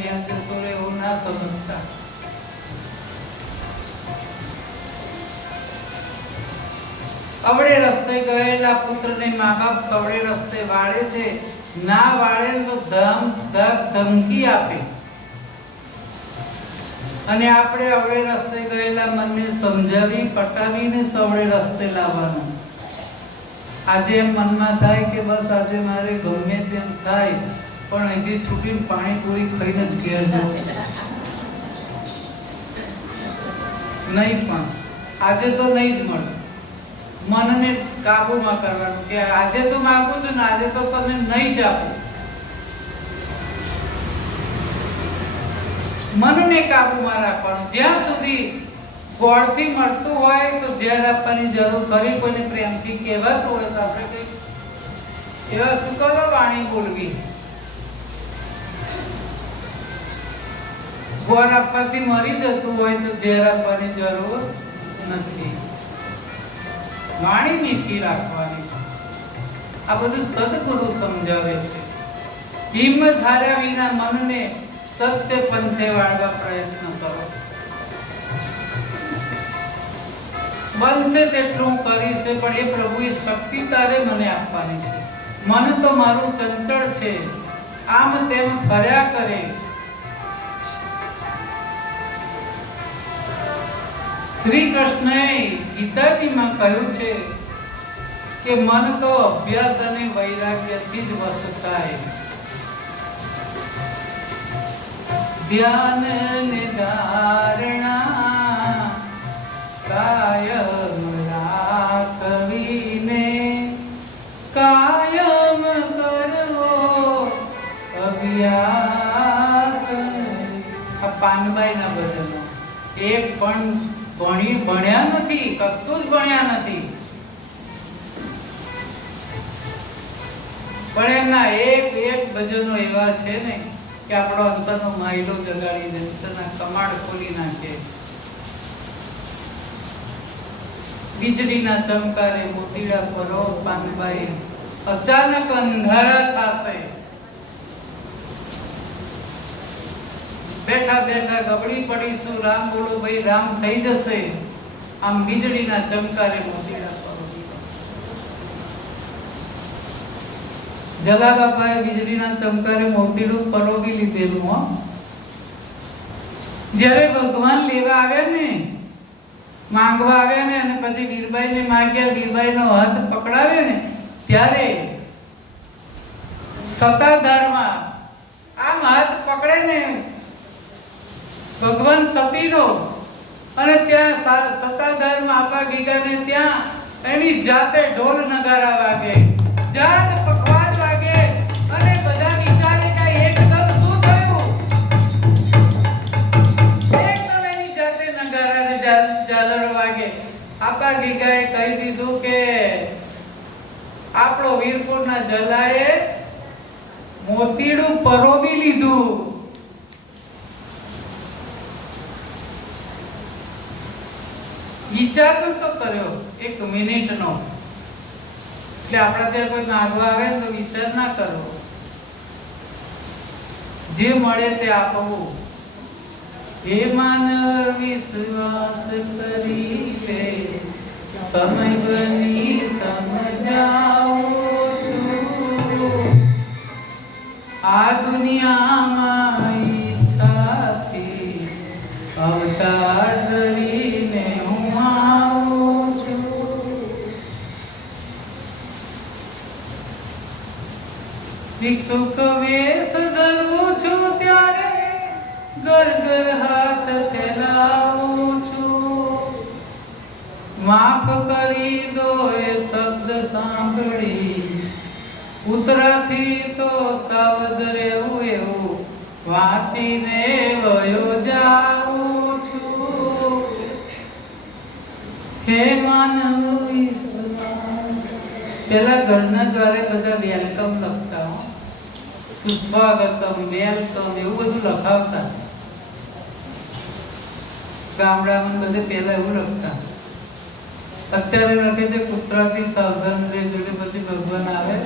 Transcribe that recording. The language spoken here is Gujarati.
મેં જતો રહે એવું ના સમજતા. અવળે રસ્તે ગયેલા પુત્રને મા બાપ કવડે રસ્તે વાળે છે, ના વાળે તો ધમકી આપે. અને આપણે અવળે રસ્તે ગયેલા મનને સમજાવી પટાવીને સવળે રસ્તે લાવવાનું. આજે એમ મનમાં થાય કે બસ આજે મારે ગમે તેમ થાય પણ અહીંથી છૂટીને પાણીપુરી ખાઈને જ ઘેર જવું. નહીં, પણ આજે તો નહીં જ મળે. મનને કાબુમાં કરવાનું કે આજે તો માંગુ છું ને આજે તો તને નહીં જ આપું. મનને કાબુમાં રાખવાનું. જ્યાં સુધી ગોળથી મળતું હોય તો ધ્યાન આપવાની જરૂર ખરી. કોઈને પ્રેમથી કહેવાતું હોય તો આપણે કઈ એવા શું કરો વાણી બોલવી. ગોળ આપવાથી મરી જતું હોય તો ઝેર આપવાની જરૂર નથી. વાણી મીઠી રાખવાની. આ બધું સદગુરુ સમજાવે છે. હિંમત હાર્યા વિના મનને સત્ય પંથે વાળવા પ્રયત્ન કરો. બનશે તેટલું કરીશ, પણ એ પ્રભુએ શક્તિ તારે મને આપવાની છે. મન તો મારું ચંચળ છે, આમ તેમ ફર્યા કરે. શ્રી કૃષ્ણએ ગીતાજીમાં કહ્યું છે કે મન તો અભ્યાસ અને વૈરાગ્યથી જ વશ થાય. ધ્યાન ને ધારણા કાયમ રાખવીને કાયમ કરવો અભ્યાસ. આ પાનબાઈના ભજનો. એક પણ ભણ્યા નથી, કશું જ ભણ્યા નથી, પણ એમના એક ભજનો એવા છે ને કે આપણો અંતરનો માયલો જગાડી દે, અંતરના કમાડ ખોલી નાખે. વીજળીના ચમકારે મોતીડા પરો પાનબાઈ, અચાનક અંધારા થશે. બેઠા બેઠા ગબડી પડીશું, રામ બોલો ભાઈ રામ થઈ જશે. આમ વીજળીના ચમકારે મોતીડા પરો. જલાબાપાએ વીજળીના ચમકારે મોતીડું પરોવી લીધેલું. હો, જ્યારે ભગવાન લેવા આવ્યા ને, માંગવા આવ્યા ને, અને પછી વીરબાઈને માંગ્યા, વીરબાઈનો હાથ પકડાવ્યો ને, ત્યારે સતાધારમાં આમ હાથ પકડે ને ભગવાન સતીનો, અને ત્યાં સતાધારમાં આપા ગીગાને ત્યાં એની જાતે ઢોલ નગારા વાગે, જાત પખવાજ વાગે, અને બધા વિચારે કે એકદમ શું થયું. એકદમ એની જાતે નગારા ને ઝાલર વાગે. આપા ગીગાએ કહી દીધું કે આપણો વીરપુરના જલાએ મોતીડું પરોવી લીધું. વિચાર તો કર્યો 1 મિનિટનો. એટલે આપણા ત્યાં કોઈ માંગવા આવે તો વિચાર ના કરવો, જે મળે તે આપવું. હે માનવ વિશ્વાસ કરી લે, સમય બની સમજાવું છું. આ દુનિયામાં ઈચ્છાથી અવતાર ધરીને હું આવું છું. ભિક્ષુક વેશ ધરું છું ત્યારે ઘર ઘર હાથ ફેલાવું છું. માફ કરી દો એ શબ્દ સાંભળી, ઉતરાથી તો સાવધ રહેવું એવું વાંચીને વયો જાઉં છું. હે માનવ પેલા ઘરના દ્વારે બધા વેલકમ લખતા, સુસ્વાગતમ, વેલકમ એવું બધું લખાવતા. ગામડામાં બધે પેલા એવું લખતા. અત્યારે લખે છે પુત્રાથી સાવધાન રહેજો, પછી ભગવાન આવે